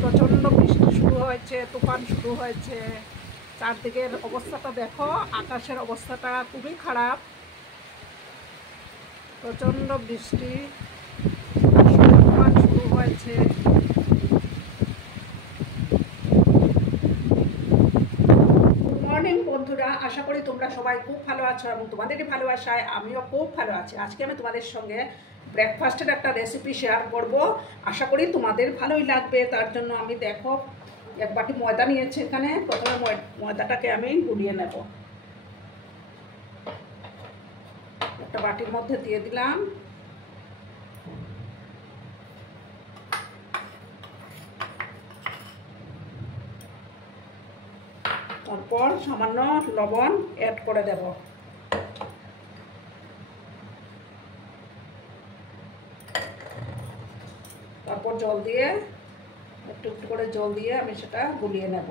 প্রচণ্ড বৃষ্টি শুরু হয়েছে, তুফান শুরু হয়েছে। চারদিকের অবস্থাটা দেখো, আকাশের অবস্থাটা খুবই খারাপ। প্রচণ্ড বৃষ্টি, তুফান শুরু হয়েছে। মর্নিং বন্ধুরা, আশা করি তোমরা সবাই খুব ভালো আছো এবং তোমাদেরই ভালোবাসায় আমিও খুব ভালো আছি। আজকে আমি তোমাদের সঙ্গে ব্রেকফাস্টের একটা রেসিপি শেয়ার করব। আশা করি তোমাদের ভালোই লাগবে। তার জন্য আমি দেখো এক বাটি ময়দা নিয়েছি। এখানে প্রথমে ময়দাটাকে আমি গুলিয়ে নেব। একটা বাটির মধ্যে দিয়ে দিলাম। তারপর সামান্য লবণ অ্যাড করে দেব। তারপর জল দিয়ে একটু একটু করে জল দিয়ে আমি সেটা গুলিয়ে নেব।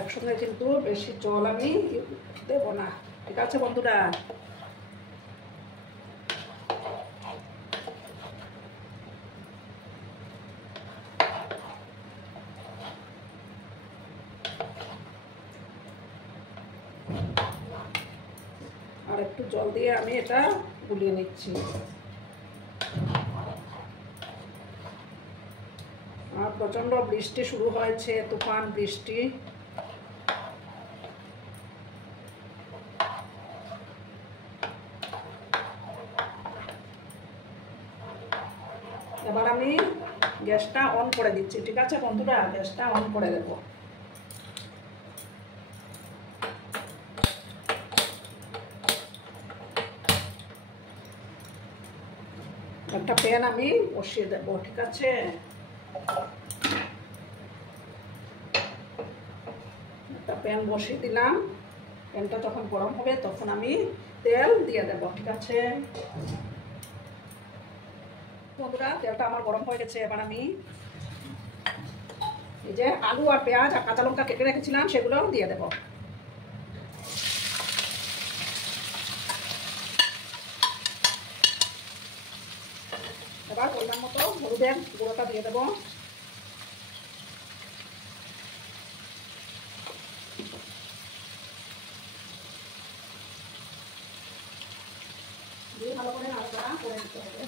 একসঙ্গে কিন্তু বেশি জল আমি দেব না, ঠিক আছে বন্ধুরা? আর একটু জল দিয়ে আমি এটা গুলিয়ে নিচ্ছি। আর প্রচণ্ড বৃষ্টি শুরু হয়েছে, তুফান বৃষ্টি। এবার আমি গ্যাসটা অন করে দিচ্ছি, ঠিক আছে বন্ধুরা? গ্যাসটা অন করে দেব। একটা প্যান আমি বসিয়ে দেব, ঠিক আছে? একটা প্যান বসিয়ে দিলাম। প্যানটা যখন গরম হবে তখন আমি তেল দিয়ে দেব, ঠিক আছে বন্ধুরা? তেলটা আমার গরম হয়ে গেছে। এবার আমি এই যে আলু আর পেঁয়াজ আর কাঁচা লঙ্কা কেটে রেখেছিলাম সেগুলো দিয়ে দেব। এবার পরিমাণ মতো হলুদের গুঁড়োটা দিয়ে দেবো। দিয়ে ভালো করে নাড়াচাড়া করে দিতে হবে।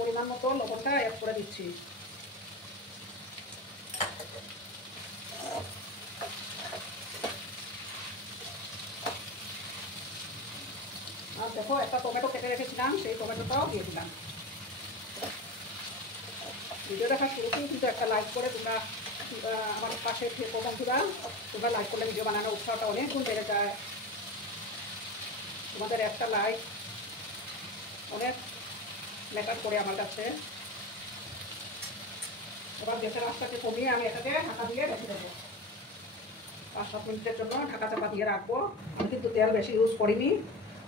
পরিমাণ মতো লবণটা অ্যাড করে দিচ্ছি। আর দেখো একটা টমেটো কেটে রেখেছিলাম, সেই টমেটোটাও দিয়ে দিলাম। ভিডিও দেখার শুরুতেই কিন্তু একটা লাইক করে তোমরা আমার পাশে থেকো বন্ধুরা। তোমরা লাইক করলে ভিডিও বানানোর উৎসাহটা অনেক গুণ বেড়ে যায়। তোমাদের একটা লাইক অনেক ম্যাটার করে আমার কাছে। এবার গ্যাসের আঁচটাকে কমিয়ে আমি এটাকে ঢাকা দিয়ে রেখে দেবো। 5-7 মিনিটের জন্য ঢাকা চাপা দিয়ে রাখবো। আমি কিন্তু তেল বেশি ইউজ করিনি।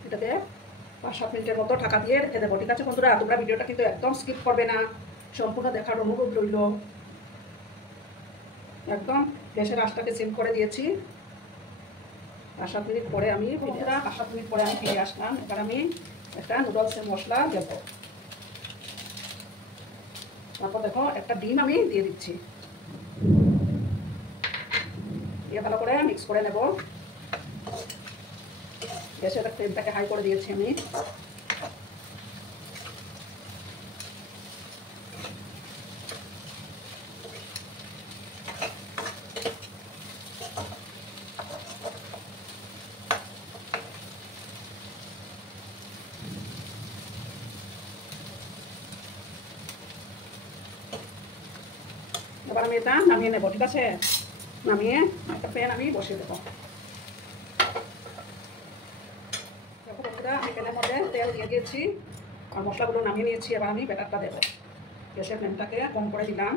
এটাকে 5-7 মিনিটের মতো ঢাকা দিয়ে রেখে দেবো, ঠিক আছে বন্ধুরা? তোমরা ভিডিওটা কিন্তু একদম স্কিপ করবে না, সম্পূর্ণ দেখার অনুরোধ রইল। একদম গ্যাসের আঁচটাকে সিম করে দিয়েছি। 5-7 মিনিট পরে আমি বন্ধুরা 5-7 মিনিট পরে আমি ফিরে আসলাম। এবার আমি একটা নুডলসের মশলা দেব। তারপর দেখো একটা ডিম আমি দিয়ে দিচ্ছি। দিয়ে ভালো করে মিক্স করে নেব। গ্যাসের ফ্লেমটাকে হাই করে দিয়েছি আমি। এবার আমি এটা নামিয়ে নেব, ঠিক আছে? নামিয়ে একটা প্যান আমি বসিয়ে দেবো। দেখো বন্ধুরা, আমি প্যানের মধ্যে তেল দিয়ে দিয়েছি আর মশলাগুলো নামিয়ে নিয়েছি। এবার আমি ব্যাটারটা দেবো। গ্যাসের ফ্লেমটাকে কম করে দিলাম।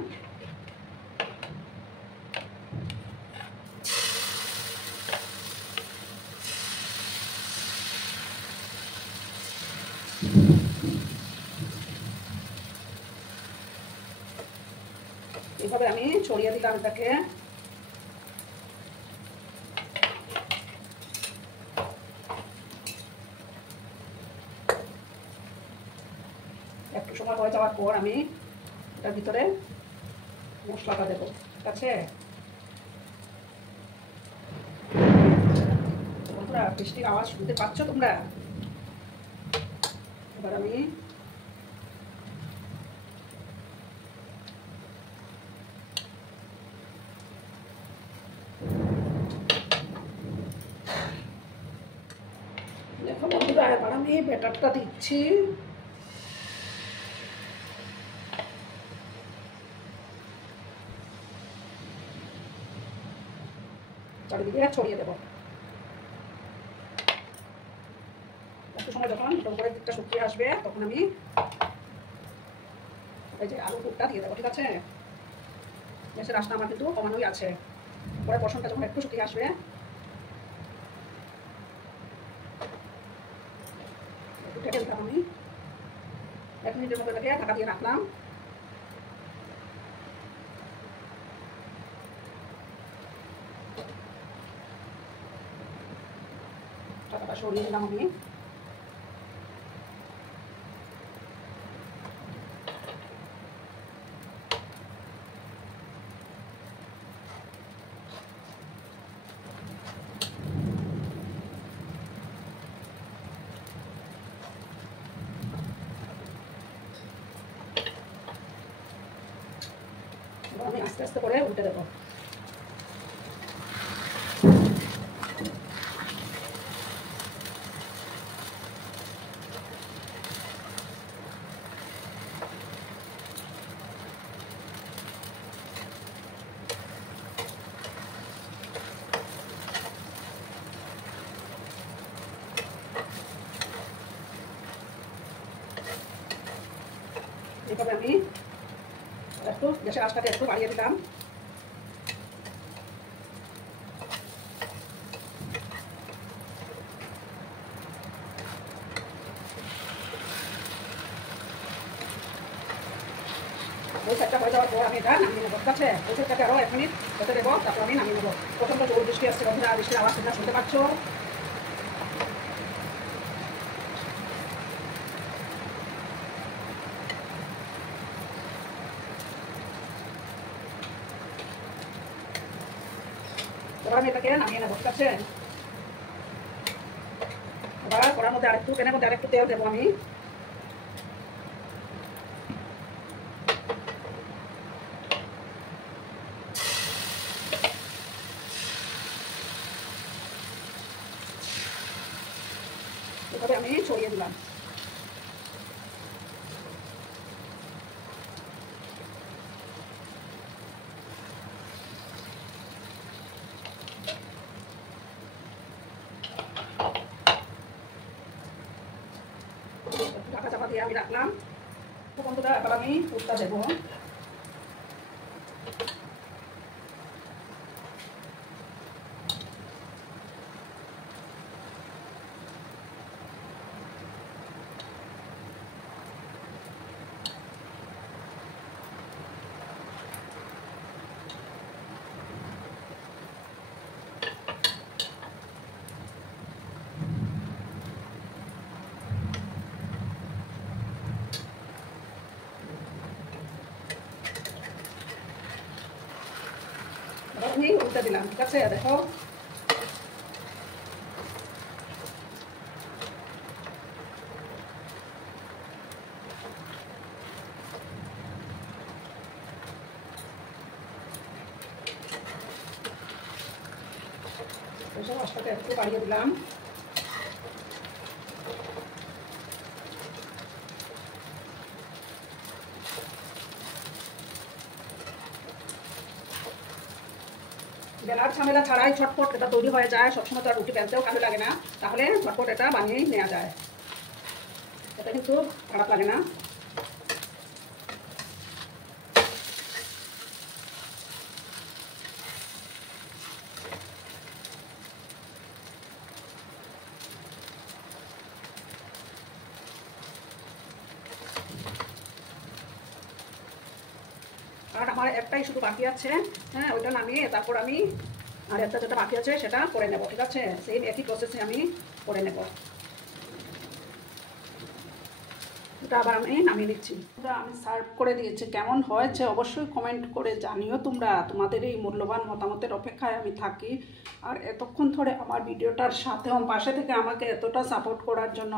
এইভাবে আমি ছড়িয়ে দিলাম এটাকে। একটু সময় হয়ে যাওয়ার পর আমি এটার ভিতরে মশলাটা দেবো, ঠিক আছে বন্ধুরা? বৃষ্টির আওয়াজ শুনতে পাচ্ছ তোমরা? এবার আমি দেখো বন্ধুরা, এবার আমি ব্যাটারটা দিচ্ছি। চারিদিকে ছড়িয়ে দেবো। একটু সময় যখন উপরের দিকটা শুকিয়ে আসবে তখন আমি এই যে আলু পুরটা দিয়ে দেবো, ঠিক আছে? গ্যাসের আঁচটা আমার কিন্তু কমানোই আছে। পরে পোর্শনটা যখন একটু শুকিয়ে আসবে একটু ঢেকে দিলাম আমি। 1 মিনিটের মতো এটাকে ঢাকা দিয়ে রাখলাম। ঢাকাটা সরিয়ে দিলাম আমি। আমি আস্তে আস্তে করে উল্টে দেবো। এইভাবে আমি একটু গ্যাসের আঁচটাকে একটু বাড়িয়ে দিলাম। ওই সাইডটা হয়ে যাওয়ার পর আমি এটা নামিয়ে নেবো, ঠিক আছে? ওই সাইডটাকে আরও 1 মিনিট হতে দেবো, তারপর আমি নামিয়ে নেবো। প্রচণ্ড জোর বৃষ্টি আসছে বন্ধুরা, বৃষ্টির আওয়াজ তোমরা শুনতে পাচ্ছ। এবার আমি এটাকে নামিয়ে নেবো, ঠিক আছে? এবার কড়ার মধ্যে আরেকটু প্যানের মধ্যে আরেকটু তেল দেবো আমি। এভাবে আমি ছড়িয়ে দিলাম। ঢাকা চাপা দিয়ে আমি রাখলাম। তো বন্ধুরা, এবার আমি পুরটা দেবো। এবার আমি উল্টে দিলাম, ঠিক আছে? দেখো এসব আঁচটাকে একটু বাড়িয়ে দিলাম। বেলার ঝামেলা ছাড়াই ঝটপট এটা তৈরি হয়ে যায়। সবসময় তো আর রুটি বেলতেও কাজে লাগে না, তাহলে ঝটপট এটা বানিয়েই নেওয়া যায়। এটা কিন্তু খারাপ লাগে না। আর আমার একটাই শুধু বাকি আছে, হ্যাঁ, ওইটা নামিয়ে তারপর আমি আর একটা যেটা বাকি আছে সেটা করে নেব, ঠিক আছে? সেম একই প্রসেসে আমি করে নেব। ওটা আবার আমি নামিয়ে নিচ্ছি। ওটা আমি সার্ভ করে দিয়েছি, কেমন হয়েছে অবশ্যই কমেন্ট করে জানিও তোমরা। তোমাদের এই মূল্যবান মতামতের অপেক্ষায় আমি থাকি। আর এতক্ষণ ধরে আমার ভিডিওটার সাথেও পাশে থেকে আমাকে এতটা সাপোর্ট করার জন্য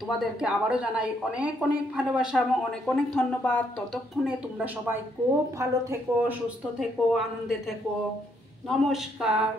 তোমাদেরকে আবারও জানাই অনেক অনেক ভালোবাসা এবং অনেক অনেক ধন্যবাদ। ততক্ষণে তোমরা সবাই খুব ভালো থেকো, সুস্থ থেকো, আনন্দে থেকো। নমস্কার।